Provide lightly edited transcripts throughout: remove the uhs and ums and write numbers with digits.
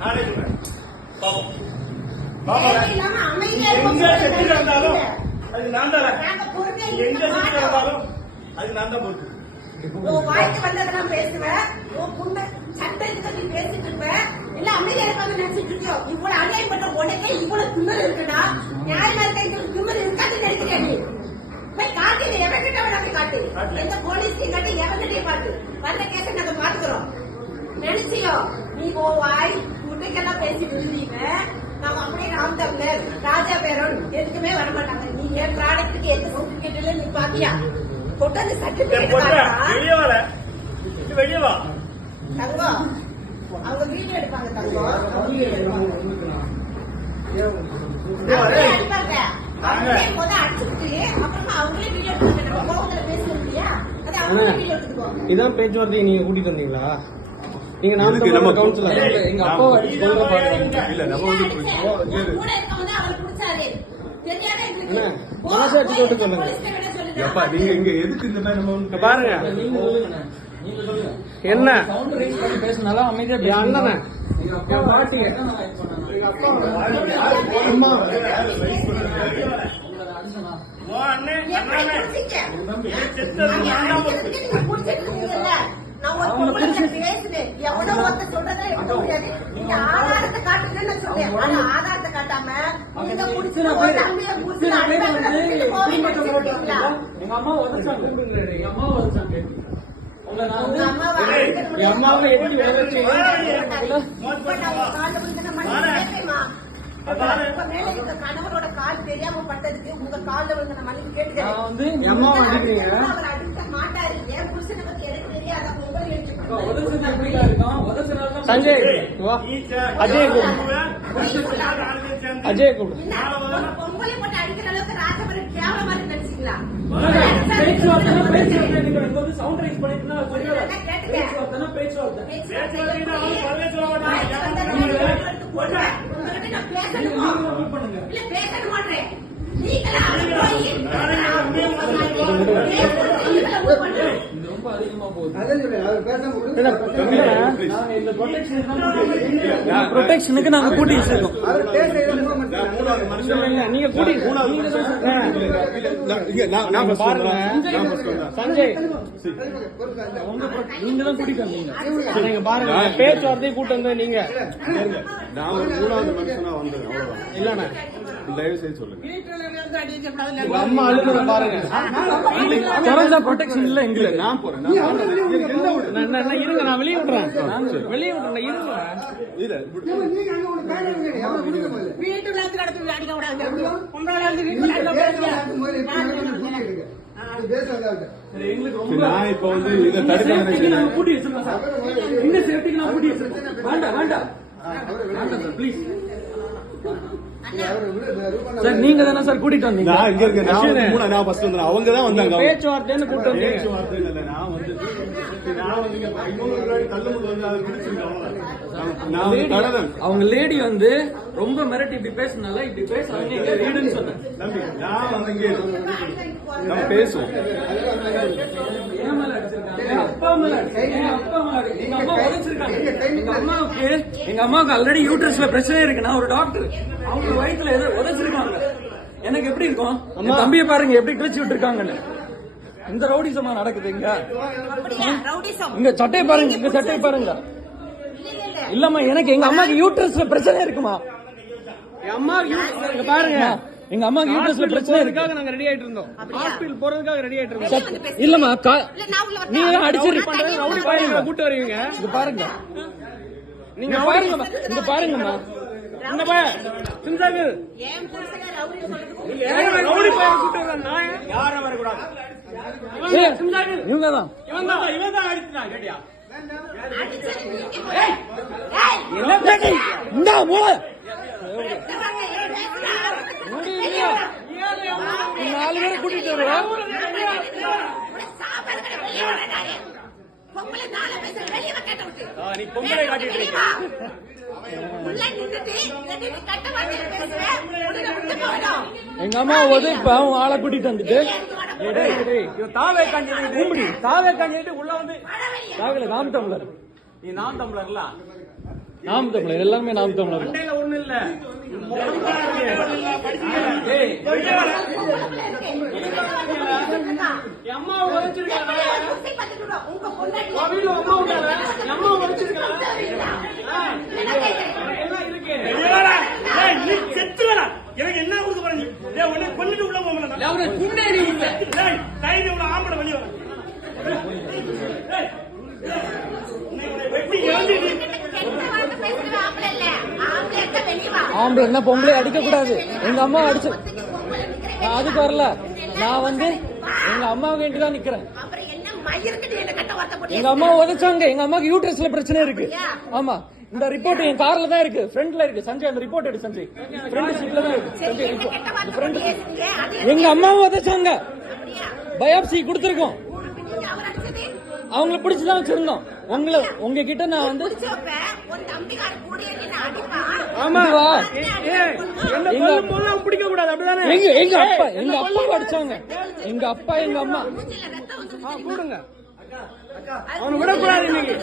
நானே சொல்றேன். பாப்போம். எங்க செட்டி இருந்தாலும் அது நான் தான். எங்க செட்டி இருந்தாலும் அது நான் தான் பொறுப்பு. வாய்க்கு வந்ததெல்லாம் பேசுவேன். சட்டத்துக்கு நீ பேசிட்டு இருப்ப. இல்ல அமைதியா இருக்காங்க நினைச்சிட்டு இருக்கியோ. இவ்வளவு அநியாயம் பண்ண உடனே இவ்வளவு திமிரு இருக்குன்னா நியாயமா இருக்க திமிரு இருக்காது நினைக்கிறேன். நீ போய் காட்டு, எவன்கிட்ட வேணாலும் காட்டு, எந்த போலீஸ்லையும் காட்டு, எவன்கிட்டயும் காட்டு. வந்த கேஸை நாங்க பாத்துக்கிறோம். நினைச்சியோ நீ வாய் முட்டைக்கெல்லாம் பேசி விழுந்தீங்க. நாங்க அப்படியே நாம் தமிழர் ராஜா பேரோடு எதுக்குமே வரமாட்டாங்க. நீ என் ப்ராடக்ட்டுக்கு எந்த சர்டிபிகேட்ல நீ பாத்தியா? கொண்டாந்து சர்டிபிகேட் வெளியே வர வெளியே வா தங்கம். அவங்க வீடியோ எடுப்பாங்க தங்கம். இதான் பேச்சுவார்த்தை நீங்க கூட்டிட்டு வந்தீங்களா? நீங்க நம்ம கவுன்சிலர் எங்க அப்பா இல்ல நம்ம மனசாட்சி போட்டு சொல்லுங்க. எப்பா நீங்க இங்க எதுக்கு இந்த மாதிரி நம்ம பாருங்க என்ன பேசினாலும் அமைதியா அண்ணன பாட்டிங்க ஆதாரத்தை காட்டுன்னு சொன்னேன். ஆதாரத்தை காட்டாம எங்க அம்மா உதச்சாங்க. எங்க அம்மா உதச்சாங்க. கணவரோட கால் தெரியாம பட்டதுக்கு உங்க காலில் விழுந்த மனைவி கேட்டுக்கிறேன். மாட்டாரு என் புருஷனை பத்தி எனக்கு தெரியாத சஞ்சய் அஜய் அஜய் பொங்கலை போட்டு அடிக்கிற அளவுக்கு ராஜபுரம் கேவலமா நினைச்சீங்களா? ப்ரொடெக்ஷனுக்கு நாங்க கூட்டி வச்சிருக்கோம். நீங்க கூட்டி பாருங்க சஞ்சய் நீங்க தான் கூட்டிட்டு வந்தீங்க. நீங்க பாருங்க பேச்சுவார்த்தையை கூட்டு வந்த நீங்க. நான் ஒரு மூணாவது மனுஷனா வந்தேன். இல்லண்ணா தயவு செய்து சொல்லுங்க. அம்மா அழுகுற பாருங்க. ப்ரொடெக்ஷன் இல்ல எங்க நான் போறேன். இருங்க நான் வெளியே விடுறேன். வெளியே விடுறேன் இருங்க. வீட்டுல அடிக்க கூடாது. நான் இப்ப வந்து இதை தடுக்க கூட்டி வச்சிருக்கேன் சார். இந்த சேஃப்டிக்கு நான் கூட்டி வச்சிருக்கேன். வேண்டாம் வேண்டாம் ப்ளீஸ் சார். நீங்க தானே சார் கூட்டிட்டு வந்தீங்க? நான் இங்க இருக்கேன். நான் ஃபர்ஸ்ட் வந்தேன். அவங்க தான் வந்தாங்க. பேச்சுவார்த்தைன்னு கூட்டு வந்தீங்க. பேச்சுவார்த்தை இல்ல. நான் வந்து அவங்க லேடி வந்து ரொம்ப மிரட்டி இப்படி பேசினால இப்படி பேசுறாங்க. எங்க வீடுன்னு சொன்னேன். நான் வந்து இங்கே நம்ம பேசுவோம். எங்க அம்மாவுக்கு ஆல்ரெடி யூட்ரஸ்ல பிரச்சனை இருக்கு. நான் ஒரு டாக்டர். அவங்க வயிற்றுல ஏதோ உதச்சிருக்காங்க. எனக்கு எப்படி இருக்கும்? தம்பியை பாருங்க எப்படி கிழிச்சு விட்டுருக்காங்கன்னு. இந்த ரவுடிசமா நடக்குது இங்க. இங்க சட்டையை பாருங்க. இங்க சட்டையை பாருங்க. இல்லம்மா எனக்கு எங்க அம்மாக்கு யூட்ரஸ்ல பிரச்சனை இருக்குமா? எங்க அம்மாவுக்கு பாருங்க. எங்க அம்மாக்கு யூட்ரஸ்ல பிரச்சனை இருக்காக நாங்க ரெடி ஆயிட்டு இருந்தோம். ஹாஸ்பிடல் போறதுக்காக ரெடி ஆயிட்டு இருந்தோம். இல்லம்மா நீங்க அடிச்சு ரவுடி பாருங்க கூட்டு வருவீங்க. இங்க பாருங்க. நீங்க பாருங்க. இங்க பாருங்கம்மா. இந்த பையன் சிந்தாக்கு ரவுடி பையன் கூட்டு வர நான் யாரும் வரக்கூடாது. இவங்கதான் இவன் தான் அடிச்சுட்டான். கேட்டியா இந்த மூல நாலு பேரை கூட்டிட்டு வருவோம். நீ பொம்பளை காட்டிட்டு எங்க அம்மா இப்ப அவங்க ஆளை கூட்டிட்டு வந்துட்டு தாவே காண்டிட்டு உள்ள வந்து தாவில நாம் தமிழர். நீ நாம் தமிழர்ல நாம் தமிழர் எல்லாமே நாம் தமிழர் தான். மண்டையில ஒண்ணு இல்ல. என் அம்மாவை உதைச்சிருக்காங்க. கவியில அம்மா விட்டாங்க. என் அம்மாவை உதைச்சிருக்காங்க. எல்லாம் இருக்கு. நீ செத்து வரா. எனக்கு என்ன கொடுக்க போற நீ? உன்னை கொண்டுட்டு உள்ள போகணும். அவரை குண்டேறி விட்ட. தைரியம் உள்ள ஆம்பளை வெளியே வர. வெட்டி இறந்து ஆம்பளை என்ன பொம்பளை அடிக்க கூடாது. எங்க அம்மா அடிச்சு நான் அதுக்கு வரல. நான் வந்து எங்க அம்மாவுக்கு வேண்டி தான் நிக்கிறேன். எங்க அம்மா உதைச்சாங்க. எங்க அம்மாக்கு யூட்ரஸ்ல பிரச்சனை இருக்கு. ஆமா, இந்த ரிப்போர்ட் என் கார்ல தான் இருக்கு, ஃப்ரண்ட்ல இருக்கு. சஞ்சய் அந்த ரிப்போர்ட் எடு சஞ்சய், ஃப்ரண்ட் சீட்ல தான் இருக்கு சஞ்சய் ரிப்போர்ட். எங்க அம்மாவும் உதைச்சாங்க. பயாப்சி கொடுத்துருக்கோம். அவங்கள பிடிச்சுதான் வச்சிருந்தோம். உங்ககிட்ட நான் வந்து பிடிக்க கூடாது அப்படிதானே? எங்க அப்பா அடிச்சாங்க. எங்க அப்பா எங்க அம்மா கூடுங்க. அவனை விடக்கூடாது இன்னைக்கு.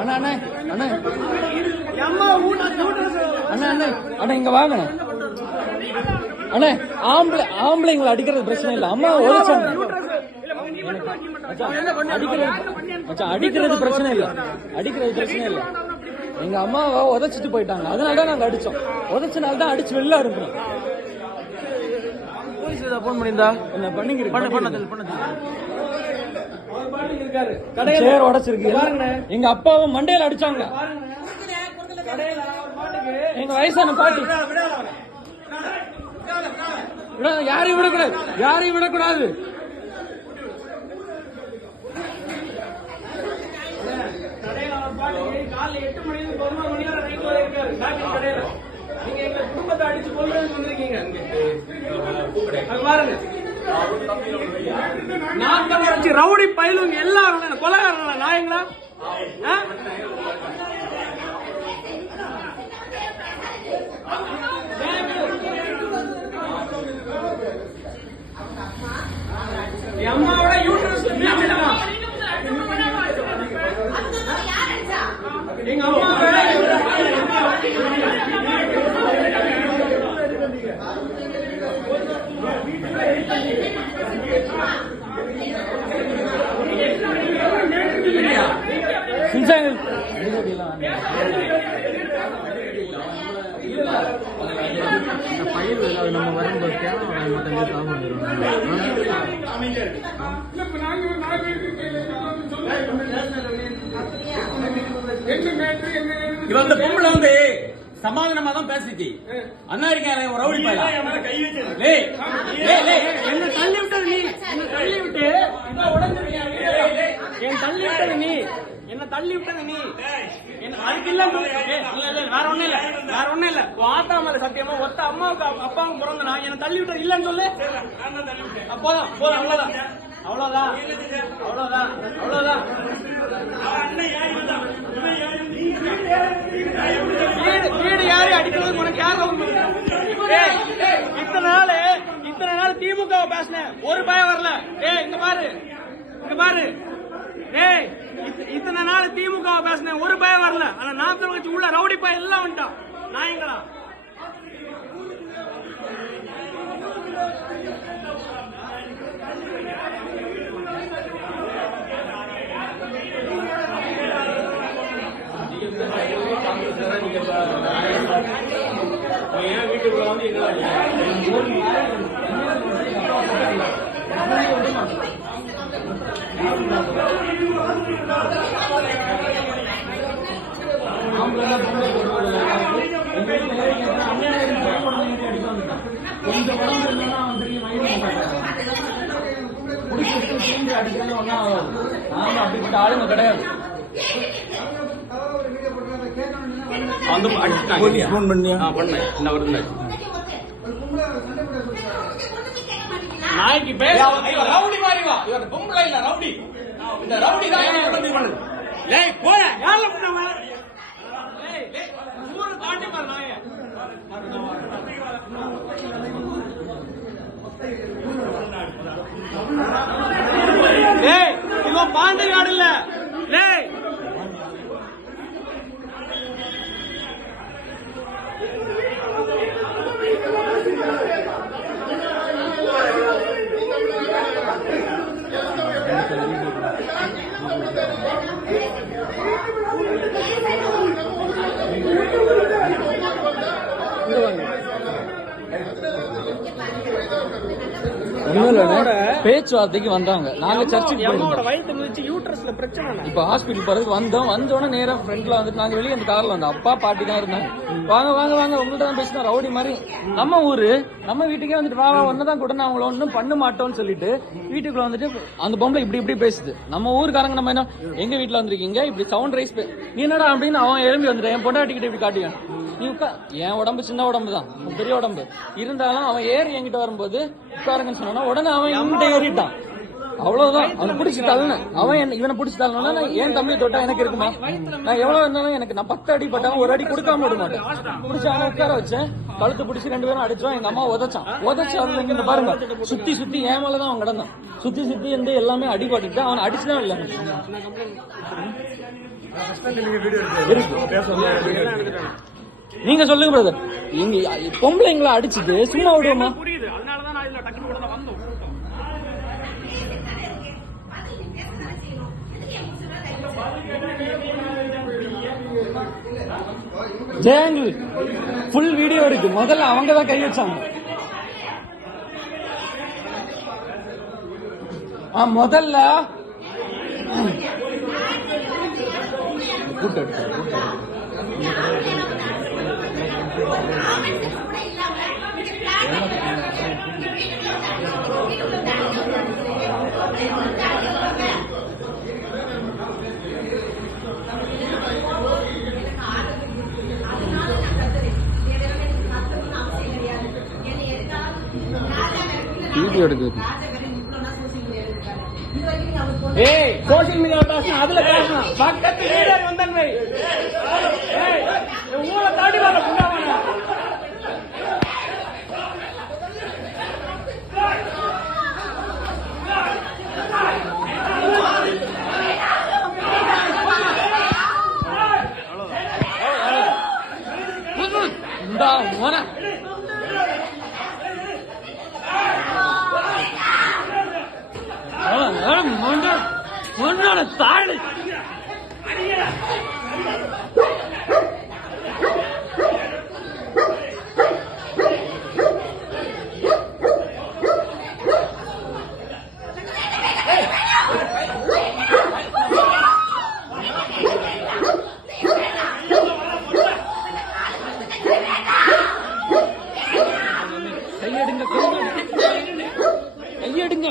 அண்ணா அண்ணா அண்ணா அம்மா அண்ணா அண்ணா அண்ணா இங்க வாங்க அண்ணா. ஆம்பளைங்களை அடிக்கிறது பிரச்சனை இல்ல. அம்மா உழைச்சாங்க. அடிக்கிறது பிரச்சனை இல்ல. அடிக்கிறது பிரச்சனை இல்ல. எங்க அம்மாவை உதைச்சிட்டு போயிட்டாங்க. அதனாலதான் நாங்க அடிச்சோம். உதைச்சனால்தான் அடிச்சு வெளில இருக்கிறோம். போன் பண்ணிருந்தா என்ன பண்ணிக்கிறேன் இருக்காரு. சேர் உடைச்சிருக்கு. எங்க அப்பாவை மண்டையில அடிச்சாங்க. எங்க வயசான பாட்டி. யாரையும் விடக்கூடாது. யாரையும் விடக்கூடாது. காலைல 8 மணில 11 மணி வரை நைட் வரை இருக்காரு டாக்டர் கடையில. நீங்க எங்க குடும்பத்தை அடிச்சு கொல்றதுக்கு வந்திருக்கீங்க. அது பாருங்க, நாட்கள் வச்சு ரவுடி பயிலுங்க எல்லாரும் கொலைகாரங்களா நாயங்களா? அம்மாவோட யூட்ரஸ் எங்க அம்மாவோட பயிர் நம்ம வரும்போது இவன் அந்த பொம்பளை வந்து சமாதானமா தான் பேசிச்சு. அண்ணா இருக்காரு ரவுடி பையன். என்ன தள்ளி விட்டது நீ, என்ன தள்ளி விட்டு என் தள்ளி விட்டது நீ, என்ன தள்ளி விட்டது நீ. அதுக்கு இல்ல வேற ஒண்ணும் இல்ல, வேற ஒண்ணும் இல்ல. ஆத்தா மேல சத்தியமா ஒத்த அம்மாவுக்கு அப்பாவுக்கு பிறந்தனா என்ன தள்ளி விட்டது இல்லன்னு சொல்லு. போதும் போதும், அவ்வளவுதான் அவ்வளவுதான் அவ்வளவுதான் அவ்வளவுதான். வீடு யாரு அடிக்கிறது உனக்கு யாரு? இத்தனை நாள் திமுக பேசினேன், ஒரு பயம் வரல. இங்க பாரு இத்தனை நாள் திமுக பேசினேன், ஒரு பயம் வரல. ஆனா நாத்தம் வச்சு உள்ள ரவுடி பயம் எல்லாம் வந்துட்டான் நாயங்களா. வீட்டுக்குள்ள வந்து அப்படிப்பட்ட ஆளுங்க கிடையாது. போன் பண்ணியா? பண்ணேன். என்ன வருது நாய்க்கு பேச ரவுடி மாதிரி வா. இவர் பொம்பளை இல்ல, ரவுடி. இந்த ரவுடி தான் பண்ணுது. ஏய் போற யாரல பண்ண? ஏய் ஊரு தாண்டி பாரு நாயே. ஏய் இவன் பாண்டை காடு இல்ல. ஏய் பேச்சுவார்த்தைக்கு வந்தாங்க. நாங்க சர்ச்சுக்கு அம்மாவோட வயிற்று மிதிச்சு யூட்ரஸ்ல பிரச்சனை. இப்ப ஹாஸ்பிட்டல் போறதுக்கு வந்தோடனே நேரா ஃப்ரண்ட்ல வந்துட்டு நாங்க வெளியே அந்த கார்ல வந்தோம். அப்பா பாட்டி தான் இருந்தாங்க. வாங்க வாங்க வாங்க உங்கள்ட்ட தான் பேசினா ரவுடி மாதிரி. நம்ம ஊரு நம்ம வீட்டுக்கே வந்துட்டு வா ஒன்னதான் கூட நான் அவங்கள ஒன்னும் பண்ண மாட்டோம்னு சொல்லிட்டு வீட்டுக்குள்ள வந்துட்டு அந்த பொம்பளை இப்படி பேசுது. நம்ம ஊருக்காரங்க நம்ம என்ன எங்க வீட்டுல வந்திருக்கீங்க இப்படி சவுண்ட் ரைஸ் நீ என்னடா அப்படின்னு அவன் எழும்பி வந்துட்டான். என் பொண்டாட்டிக்கிட்ட இப்படி காட்டியான். நீ என் உடம்பு சின்ன உடம்பு தான், பெரிய உடம்பு இருந்தாலும் அவன் ஏறி என்கிட்ட வரும்போது உட்காருங்கன்னு சொன்னா உடனே அவன் இவன்கிட்ட ஏறிட்டான். அவ்வளவுதான். அவனை பிடிச்சி தள்ளன. அவன் இவனை பிடிச்சி தள்ளனா என் தம்பியை தொட்டா எனக்கு இருக்குமா? நான் எவ்வளவு இருந்தாலும் எனக்கு நான் 10 அடி பட்டாலும் ஒரு அடி கொடுக்காம விட மாட்டேன். பிடிச்சி அவனை உட்கார வச்சேன். கழுத்து பிடிச்சி 2 பேரும் அடிச்சோம். எங்க அம்மா உதச்சான். அதுல இங்க பாருங்க சுத்தி ஏன் மேலதான் அவன் கிடந்தான். சுத்தி இருந்து எல்லாமே அடிபட்டு அவன் அடிச்சுதான் இல்லை. நீங்க சொல்லுங்க பிரதர். இங்க பொம்பளைங்களை அடிச்சுட்டு சும்மா விடுவோமா? புரியுது. அதனாலதான் நான் இதுல டக்குனு கூட வந்தோம். ஜெயங்கிள் ஃபுல் வீடியோ இருக்கு. முதல்ல அவங்க தான் கை வச்சாங்க. முதல்ல வீடியோ எடுக்குது. ஏய் சோசியல் மீடியா பேசணும், அதுல பேசணும். பக்கத்து லீடர் வந்தன்மை. ஏய் உங்களை தாண்டி வர புண்ணாவானா? தாழ் கையெடுங்க.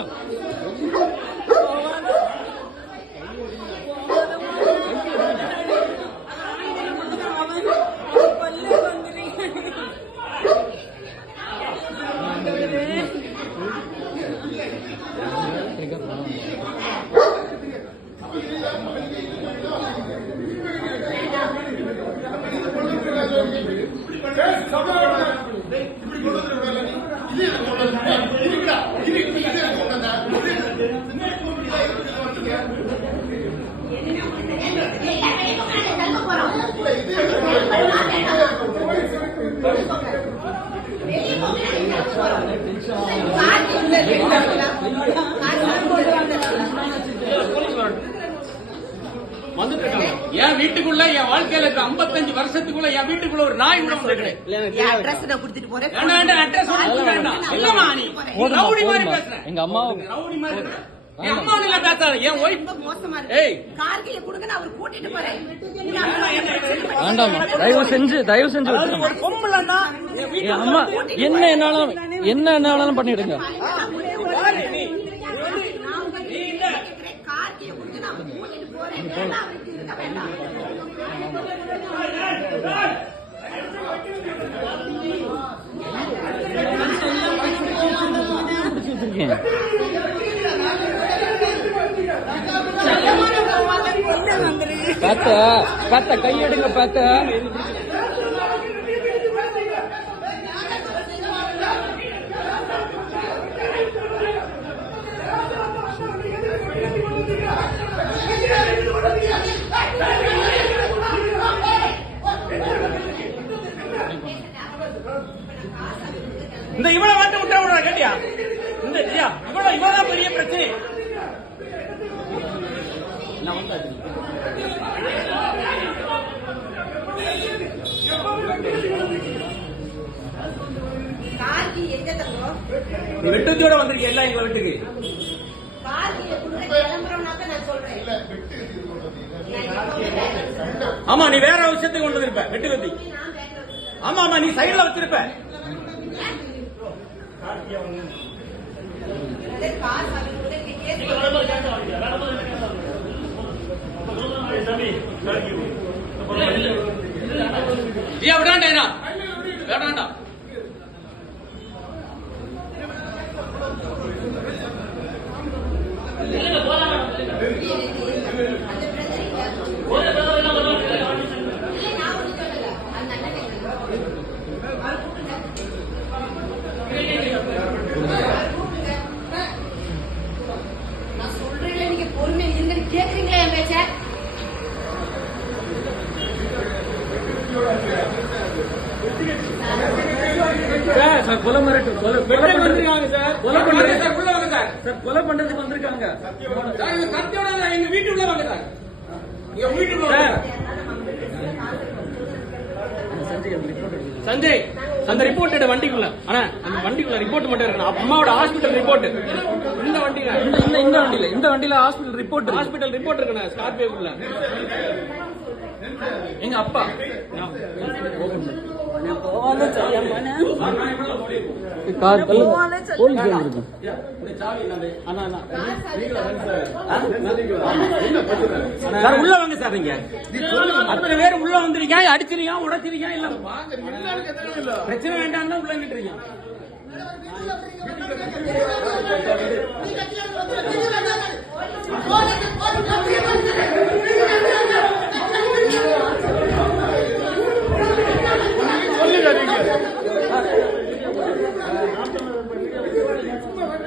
என் வீட்டுக்குள்ள என் வாழ்க்கையில இருக்க 55 வருஷத்துக்குள்ள என் வீட்டுக்குள்ள ஒரு நாய் கூட வந்திருக்கு. எங்க அம்மா ரவுடி மாதிரி என் அம்மா நீங்க பேசாத. என் ஒய்ஃப் ஏய் வேண்டாமா, தயவு செஞ்சு ஒரு பொம்பளைன்னா அம்மா என்ன என்னாலும் பண்ணிடுங்க. பாத்த கையெடுங்க. பாத்த இந்த இவ்வளவு வாட்ட விட்டா கேட்டியா? இந்த இவ்வளவுதான் பெரிய பிரச்சனை. நான் வந்தாச்சு. கார்கி எங்க தங்கம்? நீ வெட்டுத்தியோட வந்திருக்க எல்லாம் எங்க வீட்டுக்கு. கார்கி கிளம்புறோம்னாக்க நான் சொல்றேன். ஆமா நீ வேற விஷயத்துக்கு கொண்டு வந்திருப்ப வெட்டு கத்தி. ஆமா ஆமா நீ சைடுல வச்சிருப்ப. அதே கார் சாப்பிட்டு கேஸ் ஏன் விடாண்டா வேண்டாண்டா. நான் சொல்றேன், நீங்க பொறுமையா இருங்க. கேக்குறீங்களா என் பேச்ச? சார் கொலை மிரட்டு கொலை வந்திருக்காங்க சார். கொலை பண்றது சார் உள்ள வாங்க சார். சார் கொலை பண்றதுக்கு வந்திருக்காங்க. சார் இவங்க கத்தியோட எங்க வீட்டுக்குள்ள வாங்க சார். எங்க வீட்டுக்குள்ள வாங்க. சஞ்சய் அந்த ரிப்போர்ட் எடு வண்டிக்குள்ள. ஆனா அந்த வண்டிக்குள்ள ரிப்போர்ட் மட்டும் இருக்கணும். அம்மாவோட ஹாஸ்பிட்டல் ரிப்போர்ட் இந்த வண்டியில இந்த வண்டியில ஹாஸ்பிட்டல் ரிப்போர்ட் ஹாஸ்பிட்டல் ரிப்போர்ட் இருக்கணும். ஸ்கார்பியோக்குள்ள எங்க அப்பா சார் உள்ள வாங்க சார். நீங்க அத்தனை பேர் உள்ள வந்திருக்கீங்க, அடிச்சிருக்கீங்க, உடைச்சிருக்கீங்க. இல்ல பிரச்சனை வேண்டாம் தான் உள்ள நின்றுருக்கீங்க.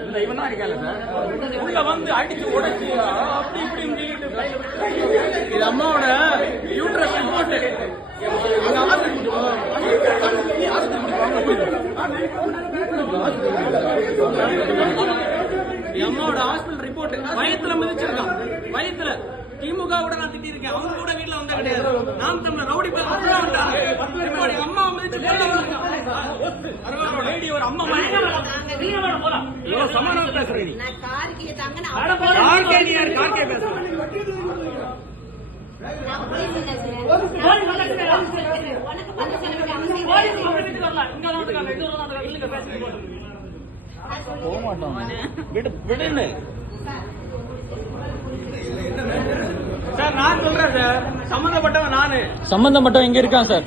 இல்ல இவன் தான் இருக்கால சார். உள்ள வந்து அடிச்சு உடைச்சு அப்படி இப்படி இது அம்மாவோட யூட்ரஸ் ரிப்போர்ட். அம்மாவோட ஹாஸ்பிட்டல் ரிப்போர்ட். வயத்துல மிதிச்சிருக்கான். வயத்துல திமுக கூட நான் திட்டிருக்கேன். அவங்க கூட வீட்டுல வந்தா கிடையாது. நாம் தமிழர் ரவுடி பேர் அம்மா மிதிச்சு ஒரு அம்மா சமாதானம் பேசுறேன். நான் கார்கியை தாங்க நான் கார்கே பேசுறேன். விடுன்னு சார் நான் சொல்றேன் சார். சம்பந்தப்பட்டவன் நானு. சம்பந்தப்பட்டவன் எங்க இருக்கான் சார்?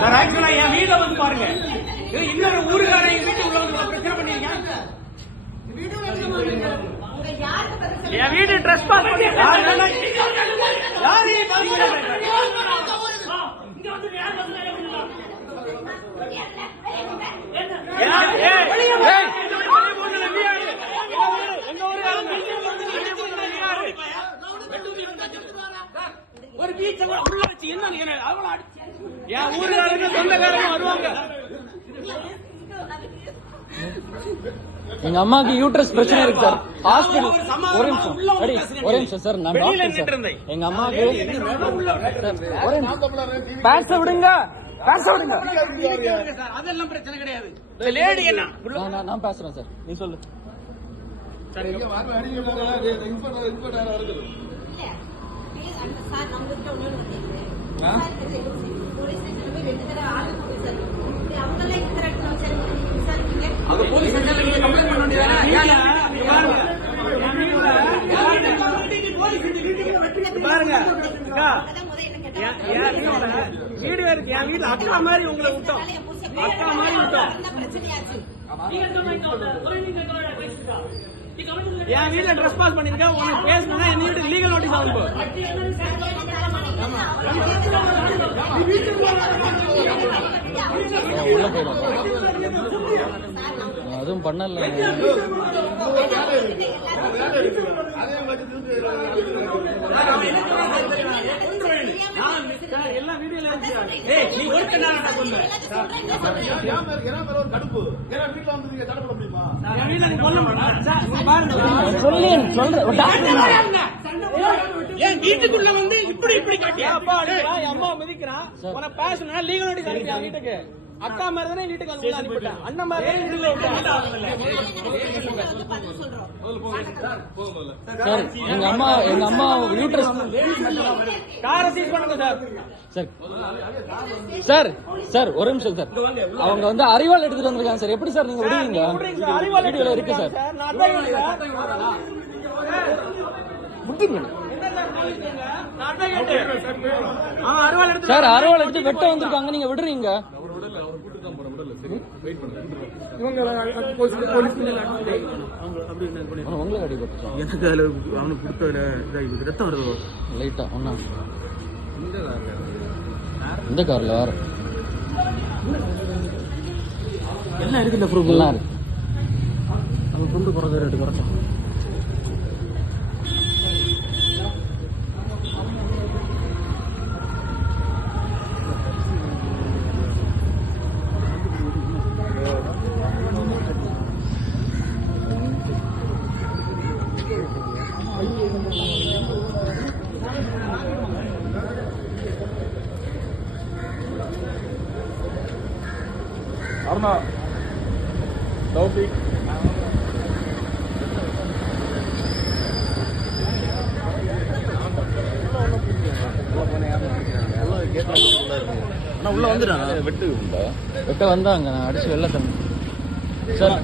சார் ஆக்சுவலா என் வீட்டுல வந்து பாருங்க. இன்னொரு ஊருக்கார எங்க வீட்டு உள்ள வந்து பிரச்சனை பண்ணிருக்கேன். என் வீடு ட்ரெஸ் பாஸ் பண்ணி ஒரு பீச்ச உள்ள வச்சு என்ன அவ்வளவு அடிச்சு என் ஊருக்காரங்க சொந்தக்காரங்க வருவாங்க. எங்க அம்மாக்கு யூட்ரஸ் பிரச்சனை இருக்கு சார். ஹாஸ்பிடல் ஒரு நிமிஷம் சார். நான் டாக்டர் சார். எங்க அம்மாக்கு ஒரு பேச விடுங்க. அதெல்லாம் பிரச்சனை கிடையாது. லேடி என்ன நான் பேசுறேன் சார். நீ சொல்லு. சார் நம்மகிட்ட ஒண்ணு போலீஸ் ஸ்டேஷன்ல போய் 2 தடவை ஆர்டர் கொடுத்தாரு. அவங்க எல்லாம் இந்த தடவை விசாரிக்கீங்க. அது போலீஸ் ஸ்டேஷன்ல நீங்க கம்ப்ளைண்ட் பண்ண வேண்டியதானே? பாருங்க வீடியோ இருக்கு. என் வீட்டுல அக்கா மாதிரி உங்களை விட்டோம். அக்கா மாதிரி விட்டோம். என் வீட்டுல ட்ரெஸ் பாஸ் பண்ணிருக்கேன். உனக்கு பேசுனா என் வீட்டுக்கு லீகல் நோட்டீஸ் ஆகும். உள்ள போயிடும். அதுவும் பண்ணல. எல்லாம் வீடியோல இருக்கு ஏய் நீ ஒருத்த நான் சொல்லுவேன் என் வீட்டுல நீ கொல்ல மாட்டேன் சார் பாருங்க ஏன் வீட்டுக்குள்ள வந்து இப்படி காட்டியா அப்பா அடிக்கிறான் என் அம்மா மிதிக்கிறான் உன பேசணும்னா லீகல் நோட்டீஸ் அனுப்பியா வீட்டுக்கு அக்கா மாதிரி தானே வீட்டுக்கு வந்து உள்ள அனுப்பிட்டேன் அண்ணன் மாதிரி தானே வீட்டுல சார் எங்க அம்மா யூட்ரஸ் காரை சீஸ் பண்ணுங்க சார் சார் சார் ஒரு நிமிஷம் சார் அவங்க வந்து அறிவாள் எடுத்துட்டு வந்திருக்காங்க சார் எப்படி சார் நீங்க விடுவீங்க அறிவாளி வீடியோல இருக்கு சார் நான் அதான் சார் அறிவாள் எடுத்து வெட்ட வந்திருக்காங்க நீங்க விடுறீங்க உங்களை அடிபட்டு எனக்கு அதுல அவனுக்கு கொடுத்ததுல ரத்தம் வருது லைட்டா ஒன்னா இந்த கார்ல வேற எல்லாம் இருக்குல்ல ப்ரூஃப் எல்லாம் இருக்கு அவன் கொண்டு போறது ரேட்டு குறைச்சோம் அருணா தௌஃபிக் உள்ள வந்துடுறாங்க வெட்ட வந்தாங்க நான் அடிச்சு வெளில தம்பி சார்